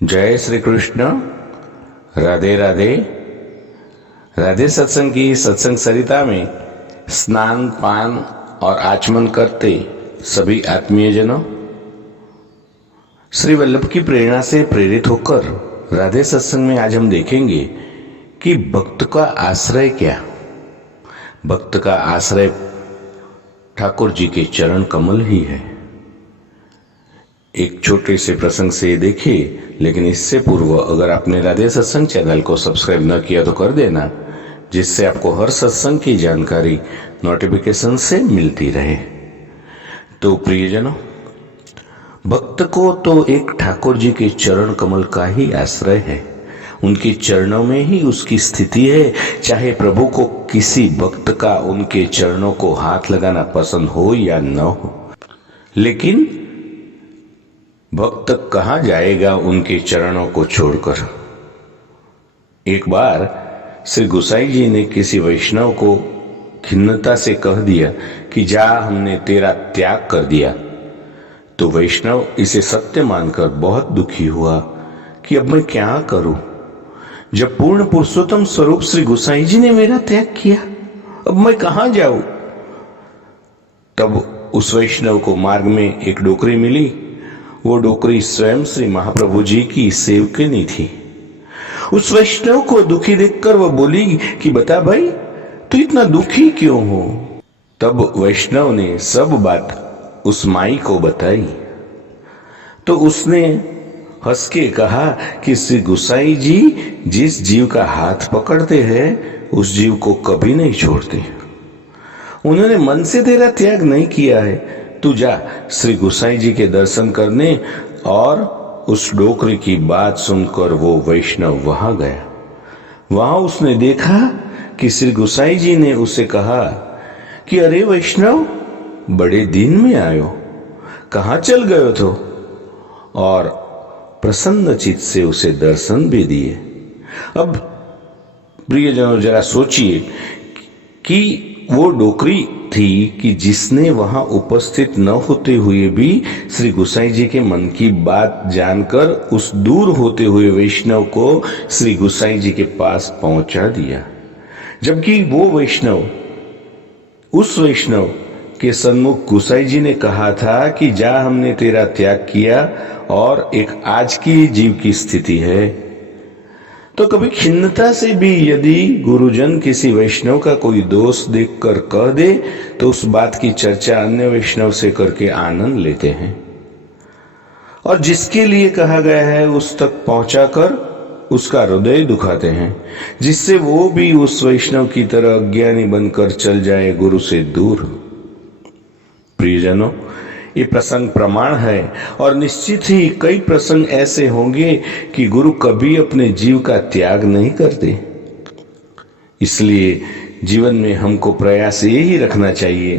जय श्री कृष्ण। राधे राधे। राधे सत्संग की सत्संग सरिता में स्नान पान और आचमन करते सभी आत्मीय जनों, श्री वल्लभ की प्रेरणा से प्रेरित होकर राधे सत्संग में आज हम देखेंगे कि भक्त का आश्रय क्या। भक्त का आश्रय ठाकुर जी के चरण कमल ही है। एक छोटे से प्रसंग से देखिए, लेकिन इससे पूर्व अगर आपने राधे सत्संग चैनल को सब्सक्राइब न किया तो कर देना, जिससे आपको हर सत्संग की जानकारी नोटिफिकेशन से मिलती रहे। तो प्रियजनों, भक्त को तो एक ठाकुर जी के चरण कमल का ही आश्रय है। उनके चरणों में ही उसकी स्थिति है। चाहे प्रभु को किसी भक्त का उनके चरणों को हाथ लगाना पसंद हो या न हो, लेकिन भक्त कहां जाएगा उनके चरणों को छोड़कर। एक बार श्री गोसाई जी ने किसी वैष्णव को खिन्नता से कह दिया कि जा, हमने तेरा त्याग कर दिया। तो वैष्णव इसे सत्य मानकर बहुत दुखी हुआ कि अब मैं क्या करूं, जब पूर्ण पुरुषोत्तम स्वरूप श्री गोसाई जी ने मेरा त्याग किया, अब मैं कहां जाऊं। तब उस वैष्णव को मार्ग में एक डोकरी मिली। वो डोकरी स्वयं श्री महाप्रभु जी की सेवकनी थी। उस वैष्णव को दुखी देखकर वह बोली कि बता भाई, तू इतना दुखी क्यों हो। तब वैष्णव ने सब बात उस माई को बताई। तो उसने हंस के कहा कि श्री गोसाई जी जिस जीव का हाथ पकड़ते हैं उस जीव को कभी नहीं छोड़ते। उन्होंने मन से तेरा त्याग नहीं किया है। तू जा श्री गोसाई जी के दर्शन करने। और उस डोकरी की बात सुनकर वो वैष्णव वहां गया। वहां उसने देखा कि श्री गोसाई जी ने उसे कहा कि अरे वैष्णव, बड़े दिन में आयो, कहां चल गयो तो। और प्रसन्न चित्त से उसे दर्शन भी दिए। अब प्रियजनों, जरा सोचिए कि वो डोकरी थी कि जिसने वहां उपस्थित न होते हुए भी श्री गोसाई जी के मन की बात जानकर उस दूर होते हुए वैष्णव को श्री गोसाई जी के पास पहुंचा दिया। जबकि वो वैष्णव, उस वैष्णव के सन्मुख गोसाई जी ने कहा था कि जा, हमने तेरा त्याग किया और एक आज की जीव की स्थिति है। तो कभी खिन्नता से भी यदि गुरुजन किसी वैष्णव का कोई दोष देखकर कह दे तो उस बात की चर्चा अन्य वैष्णव से करके आनंद लेते हैं, और जिसके लिए कहा गया है उस तक पहुंचाकर उसका हृदय दुखाते हैं, जिससे वो भी उस वैष्णव की तरह अज्ञानी बनकर चल जाए गुरु से दूर। प्रियजनों, ये प्रसंग प्रमाण है, और निश्चित ही कई प्रसंग ऐसे होंगे कि गुरु कभी अपने जीव का त्याग नहीं करते। इसलिए जीवन में हमको प्रयास यही रखना चाहिए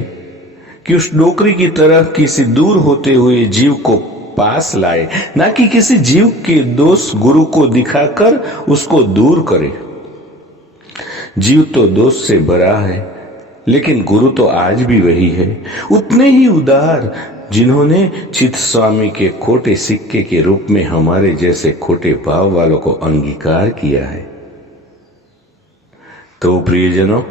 कि उस डोकरी की तरह किसी दूर होते हुए जीव को पास लाए, ना कि किसी जीव के दोष गुरु को दिखाकर उसको दूर करे। जीव तो दोष से भरा है, लेकिन गुरु तो आज भी वही है, उतने ही उदार, जिन्होंने चित्त स्वामी के खोटे सिक्के के रूप में हमारे जैसे खोटे भाव वालों को अंगीकार किया है। तो प्रियजनों,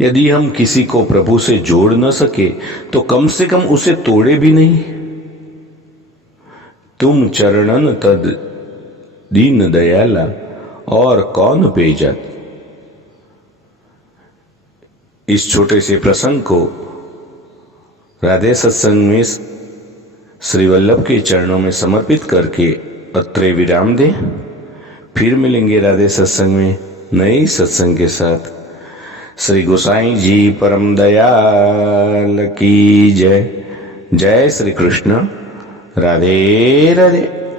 यदि हम किसी को प्रभु से जोड़ न सके तो कम से कम उसे तोड़े भी नहीं। तुम चरणन तद दीन दयाला और कौन पेजत। इस छोटे से प्रसंग को राधे सत्संग में श्री वल्लभ के चरणों में समर्पित करके अत्रे विराम दें। फिर मिलेंगे राधे सत्संग में नई सत्संग के साथ। श्री गोसाई जी परम दयाल की जय। जय श्री कृष्ण। राधे राधे।